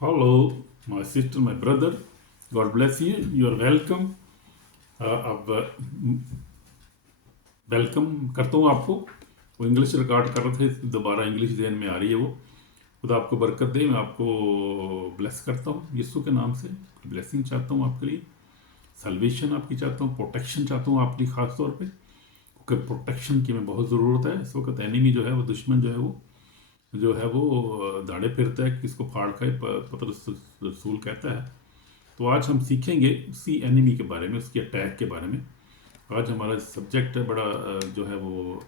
Hello, my sister, my brother. God bless you. You are welcome. अब welcome करता हूँ आपको। वो इंग्लिश रिकॉर्ड कर रहे थे, दोबारा इंग्लिश ध्यान में आ रही है वो। खुदा आपको बरकत दे। मैं आपको ब्लेस करता हूँ यीशु के नाम से। ब्लेसिंग चाहता हूँ आपके लिए, सल्वेशन आपकी चाहता हूँ, प्रोटेक्शन चाहता हूँ आपकी ख़ास तौर पे, क्योंकि प्रोटेक्शन की में बहुत ज़रूरत है इस वक्त। एनिमी जो है वो, दुश्मन जो है वो दाड़े फिरता है कि इसको फाड़ खाए। पतरस रसूल कहता है। तो आज हम सीखेंगे उसी एनिमी के बारे में, उसके अटैक के बारे में। आज हमारा सब्जेक्ट है बड़ा जो है वो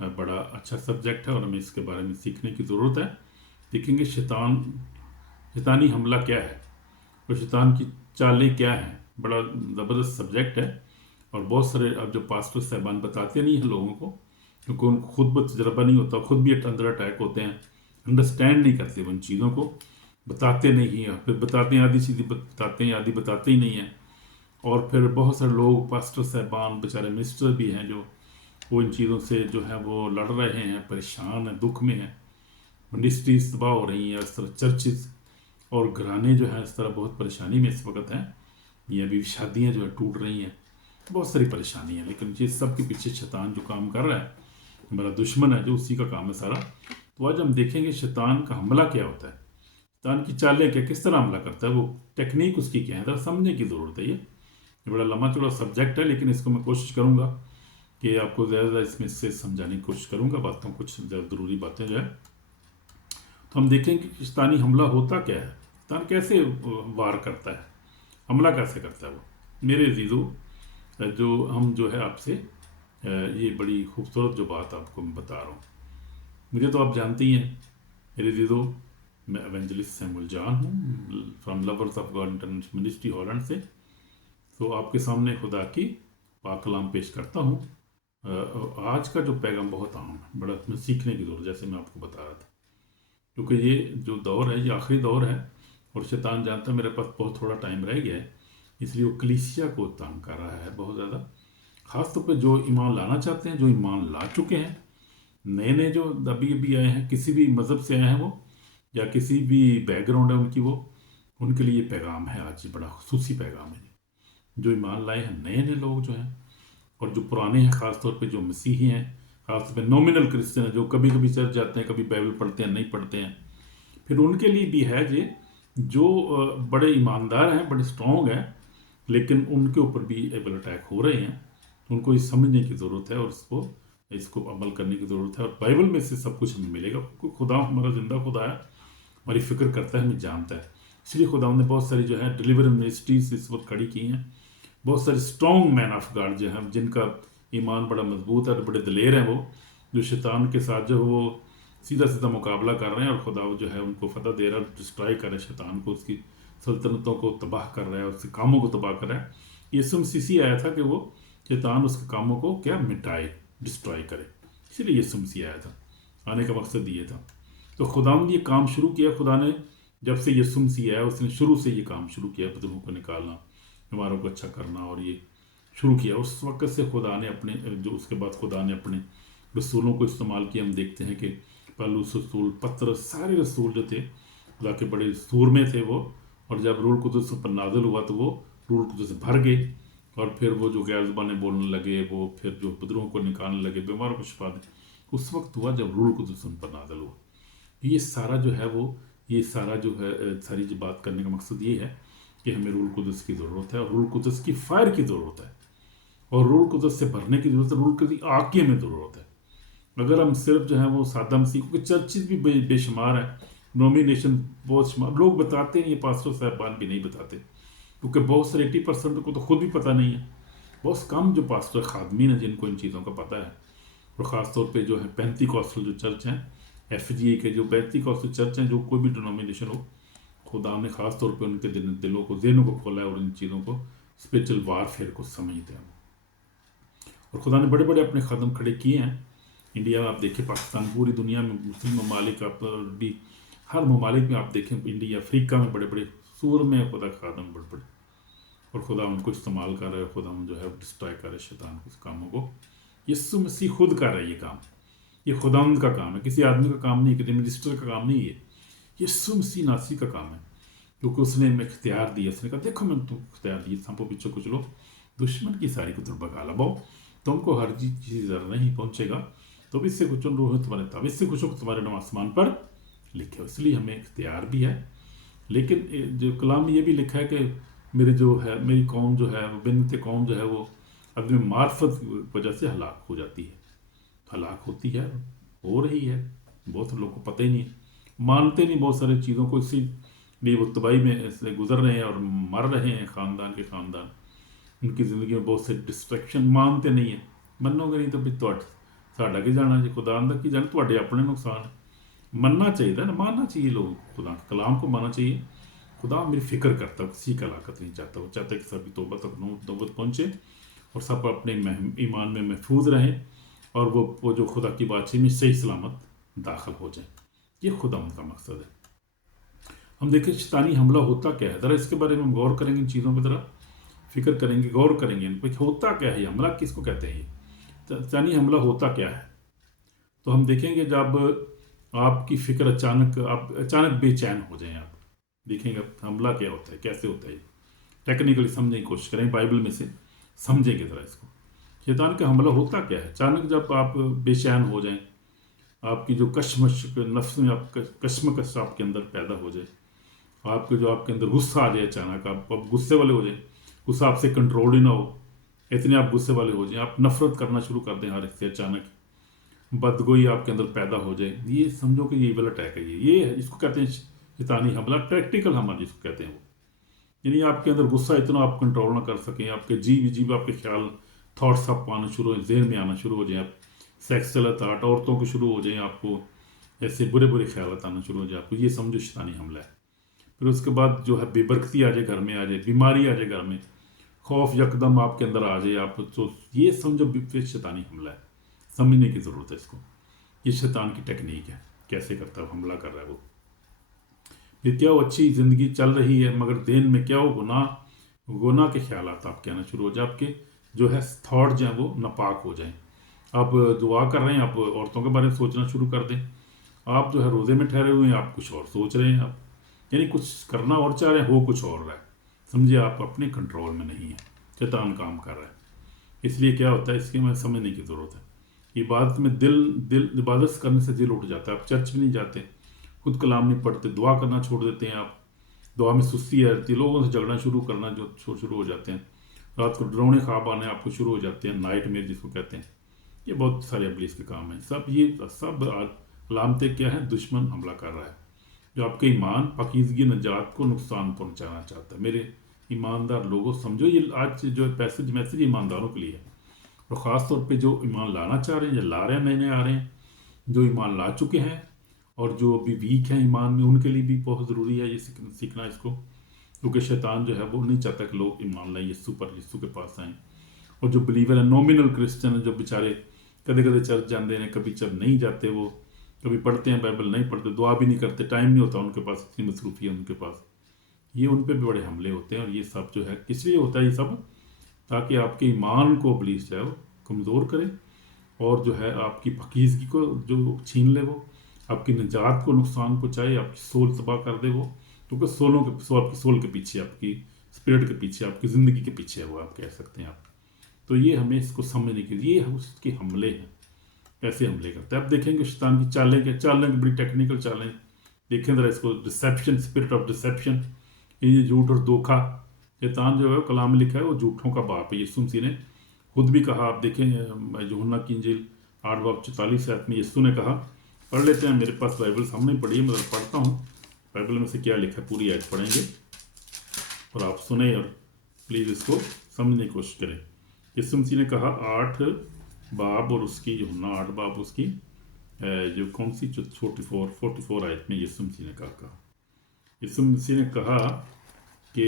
बड़ा अच्छा सब्जेक्ट है और हमें इसके बारे में सीखने की ज़रूरत है। देखेंगे शैतानी हमला क्या है और शैतान की चालें क्या हैं। बड़ा ज़बरदस्त सब्जेक्ट है और बहुत सारे अब जो पास्टर साहबान बताते नहीं हैं लोगों को, क्योंकि उनको खुद भी तजर्बा नहीं होता, खुद भी अंदर अटैक होते हैं, अंडरस्टैंड नहीं करते उन चीज़ों को, बताते नहीं हैं, फिर बताते हैं आधी सीधी बताते हैं, आधी बताते ही नहीं हैं। और फिर बहुत सारे लोग पास्टर साहबान बेचारे मिनिस्टर भी हैं जो वो इन चीज़ों से जो है वो लड़ रहे हैं, परेशान हैं, दुख में हैं। मिनिस्ट्रीज तबाह हो रही हैं, इस तरह चर्चिज और घराने जो हैं इस तरह बहुत परेशानी में इस वक्त हैं। ये अभी शादियाँ जो है टूट रही हैं, बहुत सारी परेशानी है। लेकिन ये सब के पीछे शैतान जो काम कर रहा है, हमारा दुश्मन है जो, उसी का काम है सारा। तो आज हम देखेंगे शैतान का हमला क्या होता है, शैतान की चालें क्या, किस तरह हमला करता है, वो टेक्निक उसकी क्या है, जरा समझने की ज़रूरत है। ये बड़ा लंबा चौड़ा सब्जेक्ट है, लेकिन इसको मैं कोशिश करूँगा कि आपको ज़्यादा इसमें से समझाने की कोशिश करूँगा बातों, कुछ ज़रूरी बातें जो है। तो हम देखेंगे कि शैतानी हमला होता क्या है, शैतान कैसे वार करता है, हमला कैसे करता है वो। मेरे अजीज़ों, जो हम जो है आपसे ये बड़ी खूबसूरत जो बात आपको मैं बता रहा हूँ। मुझे तो आप जानते ही हैं मेरे अजीज़ों, मैं एवेंजलिस्ट सैमुअल जॉन हूँ from lovers of God international ministry Holland से। तो आपके सामने खुदा की पाक कलाम पेश करता हूँ। आज का जो पैगाम बहुत अहम है, बड़ा इसमें सीखने की ज़रूरत, जैसे मैं आपको बता रहा था, क्योंकि ये जो दौर है ये आखिरी दौर है और शैतान जानता है मेरे पास बहुत थोड़ा टाइम रह गया है, इसलिए वो कलीसिया को तंग कर रहा है बहुत ज़्यादा। ख़ासतौर पर जो ईमान लाना चाहते हैं, जो ईमान ला चुके हैं, नए नए जो अभी अभी आए हैं, किसी भी मज़हब से आए हैं वो, या किसी भी बैकग्राउंड है उनकी वो, उनके लिए पैगाम है आज, ये बड़ा खुसूसी पैगाम है। जो ईमान लाए हैं नए नए लोग जो हैं, और जो पुराने हैं ख़ासतौर पे जो मसीही हैं, ख़ासतौर पे नॉमिनल क्रिश्चियन हैं, जो कभी कभी चर्च जाते हैं, कभी बाइबल पढ़ते हैं, नहीं पढ़ते हैं, फिर उनके लिए भी है ये, जो बड़े ईमानदार हैं, बड़े स्ट्रॉन्ग हैं, लेकिन उनके ऊपर भी एबल अटैक हो रहे हैं। उनको ये समझने की ज़रूरत है और इसको अमल करने की ज़रूरत है। और बाइबल में से सब कुछ हमें मिलेगा, क्योंकि खुदा हमारा ज़िंदा खुदा है, हमारी फ़िक्र करता है, हमें जानता है। इसलिए खुदा ने बहुत सारी जो है डिलीवर मिनिस्ट्रीज इस वक्त खड़ी की हैं। बहुत सारे स्ट्रॉन्ग मैन ऑफ गॉड जो हैं, जिनका ईमान बड़ा मजबूत है और बड़े दिलेर हैं, वो जो शैतान के साथ जो वो सीधा सीधा मुकाबला कर रहे हैं, और खुदा जो है उनको फतह दे रहा है, डिस्ट्रॉय कर रहा है शैतान को, उसकी सल्तनतों को तबाह कर रहा है, उसके कामों को तबाह कर रहा है। यीशु मसीह आया था कि वो शैतान उसके कामों को क्या मिटाए, डिस्ट्रॉय करे। इसीलिए यीशु मसीह आया था, आने का मकसद ये था। तो खुदा ने ये काम शुरू किया। खुदा ने जब से यीशु मसीह आया, उसने शुरू से ये काम शुरू किया, बदबू को निकालना, बीमारों को अच्छा करना, और ये शुरू किया। उस वक्त से खुदा ने अपने जो उसके बाद खुदा ने अपने रसूलों को इस्तेमाल किया। हम देखते हैं कि पौलुस रसूल, पतरस, सारे रसूल जो थे खुदा के बड़े सूरमे थे वो। और जब रूह कुदस पर नाज़िल हुआ तो वो रूह कुदस से भर गए, और फिर वो जो गैर ज़बानें बोलने लगे, वो फिर जो बदरूहों को निकालने लगे, बीमारों को शिफा दे, उस वक्त हुआ जब रूह कुदस उन पर नाज़िल हुआ। ये सारा जो है वो, ये सारा जो है, सारी जो बात करने का मकसद ये है कि हमें रूह कुदस की ज़रूरत है, और रूह कुदस की फायर की ज़रूरत है, और रूह कुदस से भरने की ज़रूरत है, रूह की आग की हमें ज़रूरत है। अगर हम सिर्फ जो है वो सादा मसीह, क्योंकि चर्चिज भी बेशुमार है, नॉमिनेशन बहुत शुमार, लोग बताते नहीं, पास्टर साहबान भी नहीं बताते, क्योंकि बहुत सारे 80% को तो खुद भी पता नहीं है। बहुत कम जो पास्टर खादमीन हैं जिनको इन चीज़ों का पता है। और ख़ास तौर पे जो है पेंतीकॉस्टल जो चर्च हैं, FGA के जो पेंतीकॉस्टल चर्च हैं, जो कोई भी डिनोमिनेशन हो, खुदा ने ख़ास तौर पे उनके दिलों को, ज़हनों को खोला है, और इन चीज़ों को, स्पिरिचुअल वारफेयर को समझते हैं। और खुदा ने बड़े बड़े अपने कदम खड़े किए हैं। इंडिया में आप देखें, पाकिस्तान, पूरी दुनिया में मुस्लिम ममालिक, आप भी हर ममालिक में आप देखें, इंडिया, अफ्रीका में बड़े बड़े सूर में खुदा के कदम बड़े बड़े, और खुदा उनको इस्तेमाल कर रहा है। खुदा जो है डिस्ट्रॉय कर रहे हैं शैतान के कामों को। यीशु मसीह खुद कर रहा है ये काम, ये खुदावंद का काम है, किसी आदमी का काम नहीं, किसी मिनिस्टर का काम नहीं है, यीशु मसीह नासी का काम है। क्योंकि उसने हमें इख्तियार दिया, उसने कहा देखो मैंने तुमको इख्तियार दिया, हमको पीछे कुछ लो, दुश्मन की सारी को तुम भगा लगाओ, तुमको हर चीज़ ज़रा नहीं पहुँचेगा, तो इससे कुछ रूह तुम्हारे तब इससे कुछ तुम्हारे नाम आसमान पर लिखे, इसलिए हमें इख्तियार भी है। लेकिन जो कलाम में ये भी लिखा है कि मेरे जो है मेरी कौम जो है वो बिन्नत कौम जो है वो अपनी मार्फत की वजह से हलाक हो जाती है, हलाक होती है, हो रही है, बहुत लोगों को पता ही नहीं है, मानते नहीं बहुत सारी चीज़ों को, इसी लिए वो तबाही में से गुजर रहे हैं और मर रहे हैं, ख़ानदान के ख़ानदान, उनकी ज़िंदगी में बहुत से डिस्ट्रैक्शन, मानते नहीं है, मनोगे नहीं तो भी साढ़ा की जाना जी, खुदा अंदर की जाना, थोड़े अपने नुकसान है, मनना चाहिए ना, मानना चाहिए, लोग खुदा के कलाम को मानना चाहिए। खुदा मेरी फ़िक्र करता, किसी का हलाकत नहीं चाहता, वो चाहता है कि सभी तौबा तक नौबत पहुँचे और सब अपने ईमान में महफूज रहें और वो जो खुदा की बातचीत में सही सलामत दाखिल हो जाए, ये खुदा उनका मकसद है। हम देखें शैतानी हमला होता क्या है, ज़रा इसके बारे में हम गौर करेंगे, इन चीज़ों पर ज़रा फिक्र करेंगे, गौर करेंगे इन पर, होता क्या है हमला, किसको कहते हैं ये शैतानी हमला होता क्या है। तो हम देखेंगे जब आपकी फ़िक्र आप अचानक बेचैन हो जाएं, आप देखेंगे हमला क्या होता है, कैसे होता है, टेक्निकली समझने की कोशिश करें, बाइबल में से समझेंगे ज़रा इसको। शैतान का हमला होता क्या है, अचानक जब आप बेचैन हो जाएं, आपकी जो कशमश नफ्स में आप कशमकश आपके अंदर पैदा हो जाए, आपके अंदर गुस्सा आ जाए, अचानक आप गुस्से वाले हो जाए, गुस्सा आपसे कंट्रोल ही ना हो, इतने आप गुस्से वाले हो जाए, आप नफरत करना शुरू कर दें हर एक से, अचानक बदगोई आपके अंदर पैदा हो जाए, ये समझो कि ये वाला अटैक है, ये इसको कहते हैं शैतानी हमला, प्रैक्टिकल हमला जिसको कहते हैं वो, यानी आपके अंदर गुस्सा इतना आप कंट्रोल ना कर सकें, आपके जीव आपके ख्याल थॉट्स आप आना शुरू हो, जहन में आना शुरू हो जाए, आप सेक्सुअल थाट औरतों के शुरू हो जाए, आपको ऐसे बुरे बुरे ख्याल आना शुरू हो जाए, आपको ये समझो शैतानी हमला है। फिर उसके बाद जो है बेबरकती आ जाए, घर में आ जाए, बीमारी आ जाए, घर में खौफ यकदम आपके अंदर आ जाए, आप तो ये समझो फिर शैतानी हमला है, समझने की ज़रूरत है इसको, ये शैतान की टेक्निक है, कैसे करता है, हमला कर रहा है वो। फिर क्या वो अच्छी ज़िंदगी चल रही है मगर दिन में क्या हो गुनाह के ख्याल आप कहना शुरू हो जाए, आपके जो है थॉट जो है वो नापाक हो जाएं, आप दुआ कर रहे हैं, आप औरतों के बारे में सोचना शुरू कर दें, आप जो है रोज़े में ठहरे हुए हैं, आप कुछ और सोच रहे हैं, आप यानी कुछ करना और चाह रहे हैं, हो कुछ और रहा है, समझिए आप अपने कंट्रोल में नहीं है, शैतान काम कर रहा है। इसलिए क्या होता है, इसकी हमें समझने की ज़रूरत है। इबादत में दिल इबादत करने से दिल उठ जाता है, आप चर्च में नहीं जाते, खुद कलाम नहीं पढ़ते, दुआ करना छोड़ देते हैं, आप दुआ में सुस्ती आ जाती है, लोगों से झगड़ना शुरू करना जो शुरू हो जाते हैं, रात को डरावने ख्वाब आने आपको शुरू हो जाते हैं, नाइट मेयर जिसको कहते हैं, ये बहुत सारे इब्लीस के काम हैं, सब अलामतें क्या है, दुश्मन हमला कर रहा है, जो आपके ईमान पाकीज़गी नजात को नुकसान पहुंचाना चाहता है। मेरे ईमानदार लोगों समझो, ये आज जो मैसेज ईमानदारों के लिए है, और ख़ास तौर पे जो ईमान लाना चाह रहे हैं या ला रहे हैं, नए नए आ रहे हैं, जो ईमान ला चुके हैं और जो अभी वीक हैं ईमान में, उनके लिए भी बहुत ज़रूरी है ये सीखना इसको, क्योंकि शैतान जो है वो नहीं चाहता कि लोग ईमान लाएं यीशु के पास आएँ, और जो बिलीवर है, नॉमिनल क्रिश्चियन है, जो बेचारे कदे कदे चर्च जाते हैं, कभी चर्च नहीं जाते, वो कभी पढ़ते हैं बाइबल नहीं पढ़ते, दुआ भी नहीं करते, टाइम नहीं होता उनके पास, इतनी मसरूफियत उनके पास, ये उन पर भी बड़े हमले होते हैं। और ये सब जो है किस लिए होता है, ये सब ताकि आपके ईमान को इब्लीस जो है वो कमज़ोर करे, और जो है आपकी पाकीज़गी को जो छीन ले, वो आपकी निजात को नुकसान पहुँचाए, आपकी सोल तबाह कर दे वो, क्योंकि आपकी सोल के पीछे, आपकी स्पिरिट के पीछे, आपकी ज़िंदगी के पीछे है वो, आप कह सकते हैं आप। तो ये हमें इसको समझने के लिए उसके हमले हैं, कैसे हमले करते हैं। अब देखेंगे शैतान की चालें बड़ी टेक्निकल चालें, देखें ज़रा इसको, डिसेप्शन, स्पिरिट ऑफ डिसेप्शन, ये झूठ और धोखा, शैतान जो है कलाम में लिखा है वो झूठों का बाप है, यीशु मसीह ने खुद भी कहा, आप देखें यूहन्ना की इंजील 8:44 में यीशु ने कहा, पढ़ लेते हैं, मेरे पास बाइबल सामने पढ़ी है, मतलब पढ़ता हूँ, बाइबल में से क्या लिखा है पूरी आयत पढ़ेंगे और आप सुने और प्लीज़ इसको समझने की कोशिश करें। यीशु मसीह ने कहा 8 बाब और उसकी यूहन्ना 8 बाब उसकी जो कौन सी 44 आयत में यीशु मसीह ने कहा, यीशु मसीह ने कहा कि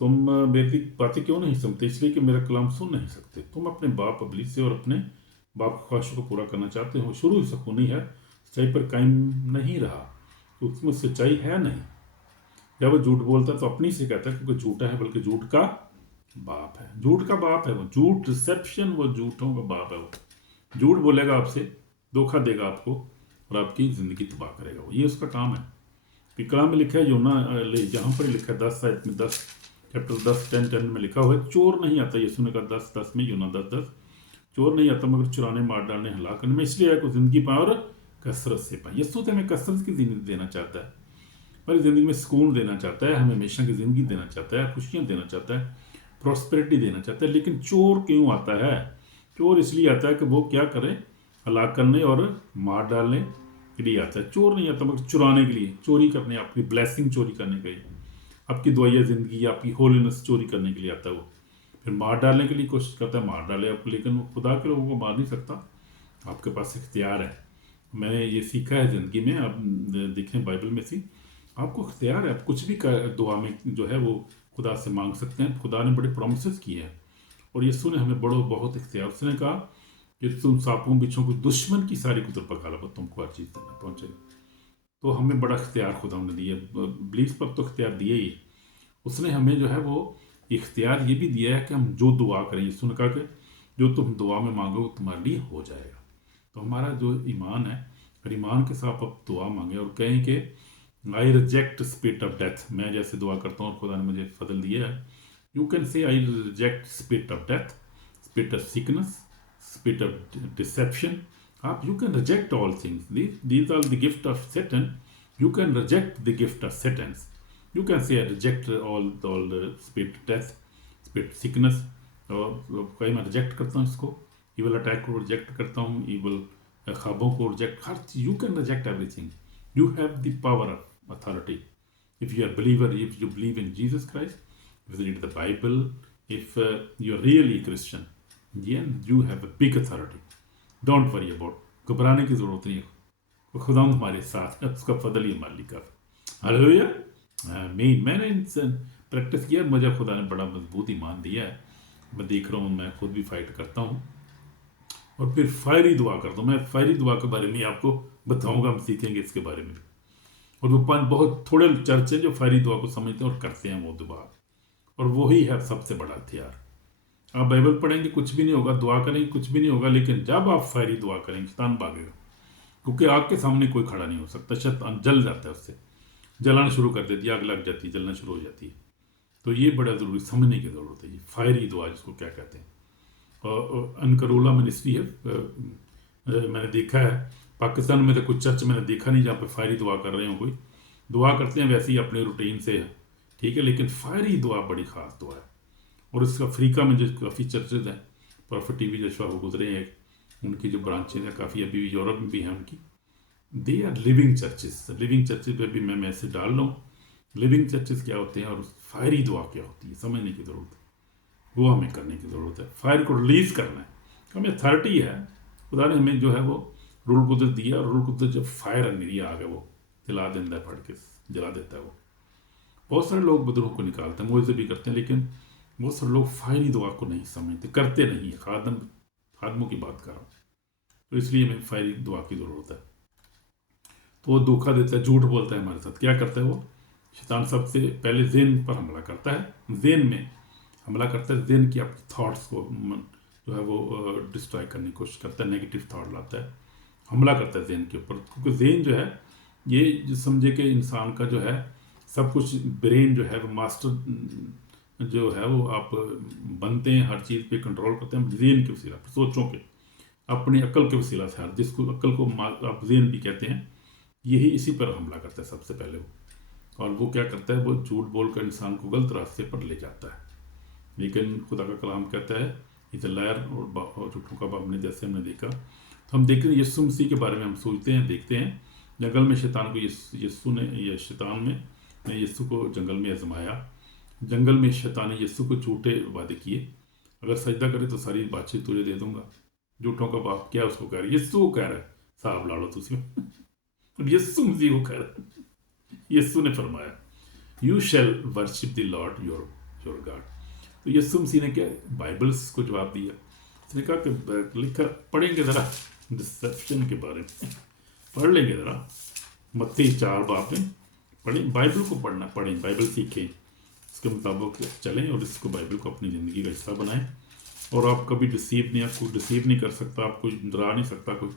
तुम मेरी बातें क्यों नहीं सुनते, इसलिए कि मेरा कलाम सुन नहीं सकते, तुम अपने बाप इब्लीस से और अपने बाप की ख्वाहिशों को पूरा करना चाहते हो, शुरू से खूनी है, सच्चाई पर कायम नहीं रहा, तो उसमें सच्चाई है नहीं, जब वो झूठ बोलता है तो अपनी से कहता है क्योंकि झूठा है, बल्कि झूठ का बाप है, झूठ का बाप है वो, झूठ रिसेप्शन, वो झूठों का बाप है वो, झूठ बोलेगा आपसे, धोखा देगा आपको, اور آپ کی ज़िंदगी तबाह करेगा वो। ये उसका काम है कि कलाम में लिखा है यूना जहाँ पर लिखा है 10 आयत में 10 चैप्टर 10:10 में लिखा हुआ है चोर नहीं आता, यीशु ने कहा 10:10 में, यूना 10:10, चोर नहीं आता मगर चुराने मार डालने हलाक करने में, इसलिए है कि ज़िंदगी पाए और कसरत से पाए। यीशु तो हमें कसरत की ज़िंदगी देना चाहता है, हमारी ज़िंदगी में सुकून देना चाहता है, हमें हमेशा की ज़िंदगी देना चाहता है, खुशियाँ देना चाहता है, प्रॉस्पेरिटी देना चाहता है। लेकिन चोर क्यों आता है? चोर इसलिए आता है कि वो क्या करें, हलाक करने और मार डालने के लिए आता है। चोर नहीं आता मगर चुराने के लिए, चोरी करने, आपकी ब्लेसिंग चोरी करने के लिए, आपकी दुआया ज़िंदगी, आपकी होलीनेस चोरी करने के लिए आता है वो। फिर मार डालने के लिए कोशिश करता है, मार डाले आपको, लेकिन वो खुदा के लोगों को मार नहीं सकता। आपके पास इख्तियार है। मैंने ये सीखा है ज़िंदगी में, आप देखें बाइबल में से आपको इख्तियार है, आप कुछ भी दुआ में जो है वो खुदा से मांग सकते हैं। खुदा ने बड़े प्रोमिस किए हैं और यीशु ने हमें बहुत इख्तियार, उसने कहा कि तुम सांपों बिच्छों को दुश्मन की सारी कुतर पका लो, तुमको हर चीज़ तक पहुँचेगी। तो हमें बड़ा इख्तियार खुदा ने दिया, बिलीफ पर तो इख्तियार दिया ही। उसने हमें जो है वो इख्तियार ये भी दिया है कि हम जो दुआ करें, यीशु ने कहा कि जो तुम दुआ में मांगो वो तुम्हारे लिए हो जाएगा। तो हमारा जो ईमान है, और ईमान के साथ आप दुआ मांगे और कहें कि आई रिजेक्ट स्पिरिट ऑफ डेथ, मैं जैसे दुआ करता हूँ और खुदा ने मुझे फजल दिया है, you can say I reject spirit of death, spirit of sickness, spirit of deception. आप you can reject all things, these are the gift of Satan, you can reject the gift of Satan's. You can say I reject all the spirit death, spirit sickness, और कहीं मैं reject करता हूँ इसको, evil attack को reject करता हूँ, evil ख्वाबों को रिजेक्ट, हर चीज you can reject everything. You have the power of authority. If you are a believer, if you believe in Jesus Christ, if you read the Bible, if you are really a Christian, then you have a big authority. Don't worry about, घबराने की जरूरत नहीं है, खुदा हमारे साथ है, उसका फजल ही हमारे लिए काफी। हालेलुया, मैंने प्रैक्टिस किया, मुझे खुदा ने बड़ा मजबूत ईमान दिया है। मैं देख रहा हूँ, मैं खुद भी फाइट करता हूँ और फिर फायरी दुआ करता हूँ। मैं फायरी दुआ के बारे में आपको बताऊँगा, हम सीखेंगे इसके बारे में। और वो बहुत थोड़े चर्च हैं जो फायरी दुआ को समझते हैं और करते हैं वो दुआ, और वही है सबसे बड़ा हथियार। आप बाइबल पढ़ेंगे कुछ भी नहीं होगा, दुआ करेंगे कुछ भी नहीं होगा, लेकिन जब आप फायरी दुआ करेंगे शैतान भागेगा, क्योंकि आग के सामने कोई खड़ा नहीं हो सकता। शैतान जल जाता है, उससे जलाना शुरू कर देती है, आग लग जाती है, जलना शुरू हो जाती है। तो ये बड़ा ज़रूरी समझने की ज़रूरत है, ये फायरी दुआ जिसको क्या कहते हैं। और अनकरोला मिनिस्ट्री है, मैंने देखा है पाकिस्तान में तो कुछ चर्च मैंने देखा नहीं जहाँ पे फायरी दुआ कर रहे हो। कोई दुआ करते हैं वैसे ही अपने रूटीन से है, ठीक है, लेकिन फायरी दुआ बड़ी ख़ास दुआ है। और इसका अफ्रीका में जो काफ़ी चर्चेज हैं, प्रॉफिट टीवी जशवा वो गुजरे हैं, उनकी जो ब्रांचेज हैं काफ़ी, अभी भी यूरोप में भी हैं उनकी, they are living churches. Living churches पे भी मैं मैसेज डाल रहा हूँ, लिविंग चर्चेस क्या होते हैं और फायरी दुआ क्या होती है, समझने की ज़रूरत है, वो हमें करने की ज़रूरत है। फायर को रिलीज़ करना है, हमें अथॉरिटी है, खुदा ने हमें जो है वो रूल कुदरत दिया, और रूल कुदरत जब फायर अंग्रेजी आ गया वो जला देता है, पढ़ के जला देता है वो। बहुत सारे लोग बदरूह को निकालते हैं, मुझे भी करते हैं, लेकिन बहुत सारे लोग फायरी दुआ को नहीं समझते, करते नहीं है। खादमों की बात कर रहा हूँ, तो इसलिए हमें फायरी दुआ की ज़रूरत है। तो वो धोखा देता है, झूठ बोलता है हमारे साथ। क्या करता है वो? शैतान सबसे पहले ज़हन पर हमला करता है, ज़हन में हमला करता है, ज़हन की आपकी थॉट्स को जो है वो डिस्ट्रॉय करने की कोशिश करता है, नेगेटिव थॉट लाता है, हमला करता है ज़हन के ऊपर। क्योंकि ज़हन जो है ये जो समझे कि इंसान का जो है सब कुछ, ब्रेन जो है वो मास्टर जो है वो आप बनते हैं, हर चीज़ पे कंट्रोल करते हैं ज़हन के वसीला, सोचों के, अपनी अक्ल के वसीला से, जिसको अक्ल को आप ज़हन भी कहते हैं, यही इसी पर हमला करता है सबसे पहले वो। और वो क्या करता है, वो झूठ बोलकर इंसान को गलत रास्ते पर ले जाता है। लेकिन खुदा का कलाम कहता है इसे लायर और झूठों का बाप ने, जैसे हमने देखा। तो हम देखते हैं यीशु मसीह के बारे में, हम सोचते हैं, देखते हैं जंगल में शैतान को शैतान ने यीशु को जंगल में आजमाया। जंगल में शैतान ने यीशु को झूठे वादे किए, अगर सजदा करे तो सारी बातचीत तुझे दे दूंगा। झूठों का बाप क्या उसको कह रहा है? यीशु को कह रहा है साहब लाड़ो तुझे। यीशु मसीह को कह रहा है, यीशु ने फरमाया you shall worship the Lord your God. तो यीशु मसीह ने क्या बाइबल्स को जवाब दिया, उसने कहा कि लिखा, पढ़ेंगे ज़रा डिसेप्शन के बारे में, पढ़ लेंगे ज़रा मत्ती 4 बाब में, पढ़ें, बाइबल को पढ़ना, पढ़ें, बाइबल सीखें, इसके मुताबिक चलें और इसको बाइबल को अपनी ज़िंदगी का हिस्सा बनाएं। और आप कभी डिसीव नहीं, आपको डिसीव नहीं कर सकता, आपको डरा नहीं सकता कोई,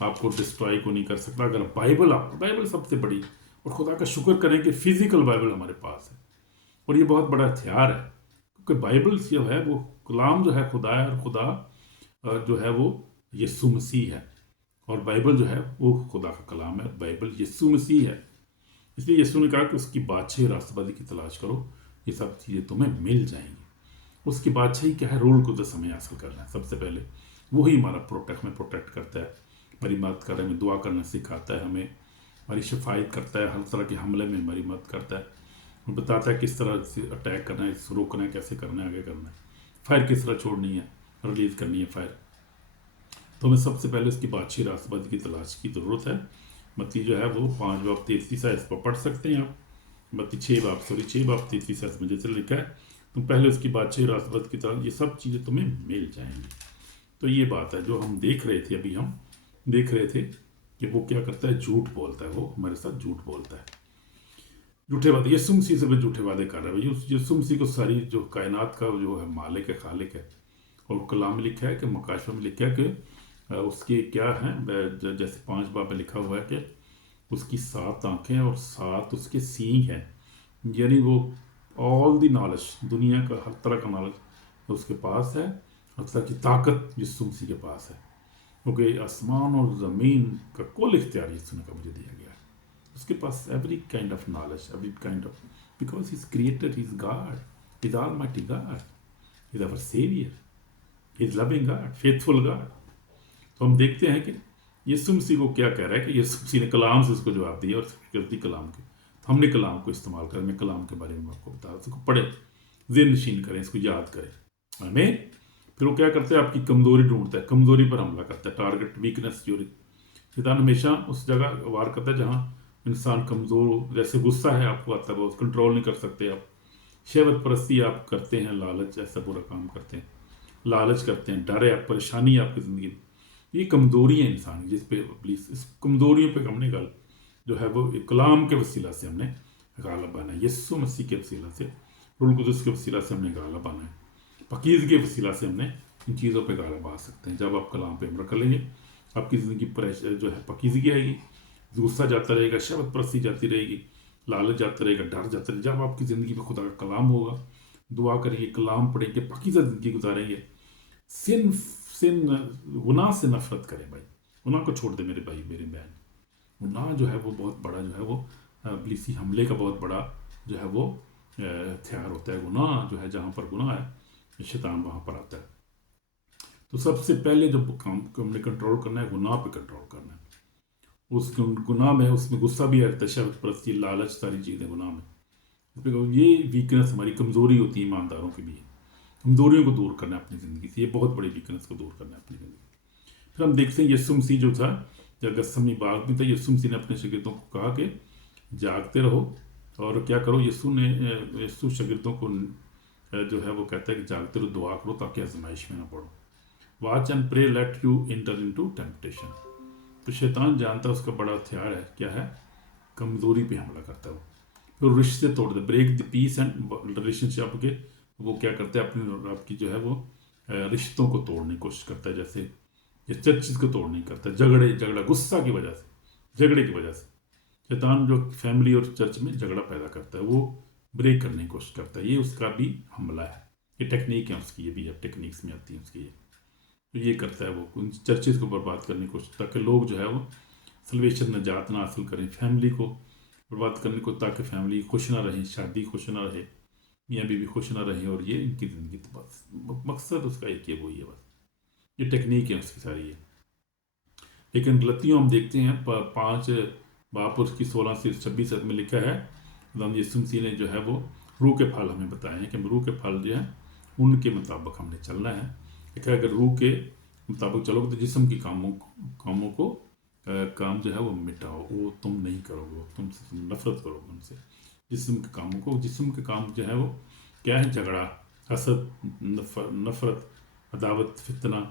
آپ کو ڈسٹرائے کو نہیں کر سکتا اگر بائبل سب سے بڑی، اور خدا کا شکر کریں کہ فزیکل بائبل ہمارے پاس ہے، اور یہ بہت بڑا ہتھیار ہے، کیونکہ بائبل جو ہے وہ کلام جو ہے خدا ہے، اور خدا جو ہے وہ یسوع مسیح ہے، اور بائبل جو ہے وہ خدا کا کلام ہے، بائبل یسوع مسیح ہے۔ اس لیے یسوع نے کہا کہ اس کی بادشاہی اور راست بازی کی تلاش کرو، یہ سب چیزیں تمہیں مل جائیں گی۔ اس کی بادشاہی کیا ہے؟ رول قدس ہمیں حاصل کرنا ہے سب سے پہلے، وہی ہمارا پروٹیکٹ کرتا ہے، ہماری مدد کرتا ہے، ہمیں دعا کرنا سکھاتا ہے، ہمیں ہماری شفایت کرتا ہے، ہر طرح کے حملے میں ہماری مدد کرتا ہے، بتاتا ہے کس طرح سے اٹیک کرنا ہے، روکنا ہے، کیسے کرنا ہے، آگے کرنا ہے، فائر کس طرح چھوڑنی ہے، ریلیز کرنی ہے فائر۔ تو ہمیں سب سے پہلے اس کی بادشاہی راست بازی کی تلاش کی ضرورت ہے۔ متی جو ہے وہ 5 باب 33 آیت اس کو پڑھ سکتے ہیں آپ، متی 6 باب 33 آیت میں جیسے لکھا ہے، تم پہلے اس کی بادشاہی راست بازی کی تلاش، یہ سب چیزیں تمہیں مل جائیں گی۔ تو یہ بات ہے جو ہم دیکھ رہے تھے، ابھی ہم دیکھ رہے تھے کہ وہ کیا کرتا ہے، جھوٹ بولتا ہے، وہ ہمارے ساتھ جھوٹ بولتا ہے، جھوٹے وعدے، یسوع مسیح سے بھی جھوٹے وعدے کر رہا ہے۔ یسوع مسیح کو ساری جو کائنات کا جو ہے مالک ہے، خالق ہے، اور کلام میں لکھا ہے کہ مکاشفہ میں لکھا ہے کہ اس کے کیا ہیں، جیسے 5 باب میں لکھا ہوا ہے کہ اس کی 7 آنکھیں اور 7 اس کے سینگ ہیں، یعنی وہ آل دی نالج، دنیا کا ہر طرح کا نالج اس کے پاس ہے، ہر طرح کی طاقت یسوع مسیح کے پاس ہے، کیونکہ آسمان اور زمین کا کل اختیار یسوع کا مجھے دیا گیا ہے۔ اس کے پاس every kind of knowledge, every kind of, because he is creator, he is God, he is almighty God, he is our saviour, he is living God, faithful God. تو ہم دیکھتے ہیں کہ یسوع مسیح کو کیا کہہ رہا ہے کہ یسوع مسیح نے کلام سے اس کو جواب دیا، اور غلطی کلام کے، تو ہم نے کلام کو استعمال کریں، میں کلام کے بارے میں آپ کو بتا، اس کو پڑھیں، ذہن نشین کریں، اس کو یاد کریں، آمین۔ پھر وہ کیا کرتا ہے، آپ کی کمزوری ڈھونڈتا ہے، کمزوری پر حملہ کرتا ہے، ٹارگٹ ویکنس جو شیطان ہمیشہ اس جگہ وار کرتا ہے جہاں انسان کمزور ہو، جیسے غصہ ہے آپ کو آتا ہے، بہت کنٹرول نہیں کر سکتے آپ، شہوت پرستی آپ کرتے ہیں، لالچ ایسا برا کام کرتے ہیں، لالچ کرتے ہیں، ڈر ہے، پریشانی ہے آپ کی زندگی میں، یہ کمزوری ہے انسان کی، جس پہ پلیز اس کمزوریوں پہ ہم نے جو ہے وہ کلام کے وسیلہ سے ہم نے غالب آنا ہے، یسوع مسیح کے وسیلہ سے، روح القدس کے وسیلہ سے ہم نے غالب آنا ہے، پاکیزگی کے وسیلہ سے ہم نے ان چیزوں پہ غالب آ سکتے ہیں۔ جب آپ کلام پہ عمل کر لیں گے، آپ کی زندگی جو ہے پاکیزگی آئے گی، غصہ جاتا رہے گا، شہوت پرستی جاتی رہے گی، لالچ جاتا رہے گا، ڈر جاتا رہے گا۔ جب آپ کی زندگی میں خدا کا کلام ہوگا، دعا کریں گے، کلام پڑھیں گے، پاکیزہ زندگی گزاریں گے، سن گناہ سے نفرت کریں بھائی، گناہ کو چھوڑ دیں میرے بھائی میرے بہن، گناہ جو ہے وہ بہت بڑا جو ہے وہ ابلیسی حملے کا بہت بڑا جو ہے وہ ہتھیار ہوتا ہے۔ گناہ جو ہے، جہاں پر گناہ ہے، شیطان وہاں پر آتا ہے۔ تو سب سے پہلے جو کام کو ہم نے کنٹرول کرنا ہے، گناہ پہ کنٹرول کرنا ہے۔ اس گناہ میں، اس میں غصہ بھی ہے، شہوت پرستی، لالچ، ساری چیزیں گناہ میں، یہ ویکنس ہماری کمزوری ہوتی ہے، ایمانداروں کی بھی ہے۔ کمزوریوں کو دور کرنا ہے اپنی زندگی سے، یہ بہت بڑی ویکنس کو دور کرنا ہے اپنی زندگی۔ پھر ہم دیکھتے ہیں یسوع مسیح جو تھا، جب گثسمنی باغ میں تھا، یسوع مسیح نے اپنے شاگردوں کو کہا کہ جاگتے رہو، اور کیا کرو، یسوع شاگردوں کو جو ہے وہ کہتا ہے کہ جاگتے رہو، دعا کرو تاکہ آزمائش میں نہ پڑو، watch and pray let you enter into temptation. تو شیطان جانتا ہے اس کا بڑا ہتھیار ہے، کیا ہے، کمزوری پہ حملہ کرتا ہے وہ، پھر رشتے توڑ دے، break the peace and relationship کے، وہ کیا کرتا ہے، اپنی آپ کی جو ہے وہ رشتوں کو توڑنے کی کوشش کرتا ہے، جیسے یہ چرچز کو توڑنے کرتا ہے، جھگڑا غصہ کی وجہ سے، جھگڑے کی وجہ سے شیطان جو فیملی اور چرچ میں جھگڑا پیدا کرتا ہے، وہ بریک کرنے کی کوشش کرتا ہے، یہ اس کا بھی حملہ ہے، یہ ٹیکنیک ہے اس کی، یہ بھی اب ٹیکنیکس میں آتی ہیں اس کی، یہ کرتا ہے وہ ان چرچز کو برباد کرنے کی کوشش، تاکہ لوگ جو ہے وہ سلویشن نجات نہ حاصل کریں، فیملی کو برباد کرنے کو، تاکہ فیملی خوش نہ رہیں، شادی خوش نہ رہے، میاں بیوی خوش نہ رہیں، اور یہ ان کی زندگی تو بس مقصد اس کا ایک ہے، وہی ہے بس، یہ ٹیکنیک ہے اس کی ساری ہے۔ لیکن غلطیوں ہم دیکھتے ہیں 5 باب اس کی 16 سے 26 میں لکھا ہے، یسوع مسیح نے جو ہے وہ روح کے پھل ہمیں بتائے ہیں کہ روح کے پھل جو ہیں ان کے مطابق ہم نے چلنا ہے، کہ اگر روح کے مطابق چلو گے تو جسم کی کاموں کو کام جو ہے وہ مٹاؤ، وہ تم نہیں کرو گے، تم سے نفرت کرو گے ان سے، جسم کے کاموں کو، جسم کے کام جو ہے وہ کیا ہے، جھگڑا، حسد، نفرت، عداوت، فتنہ،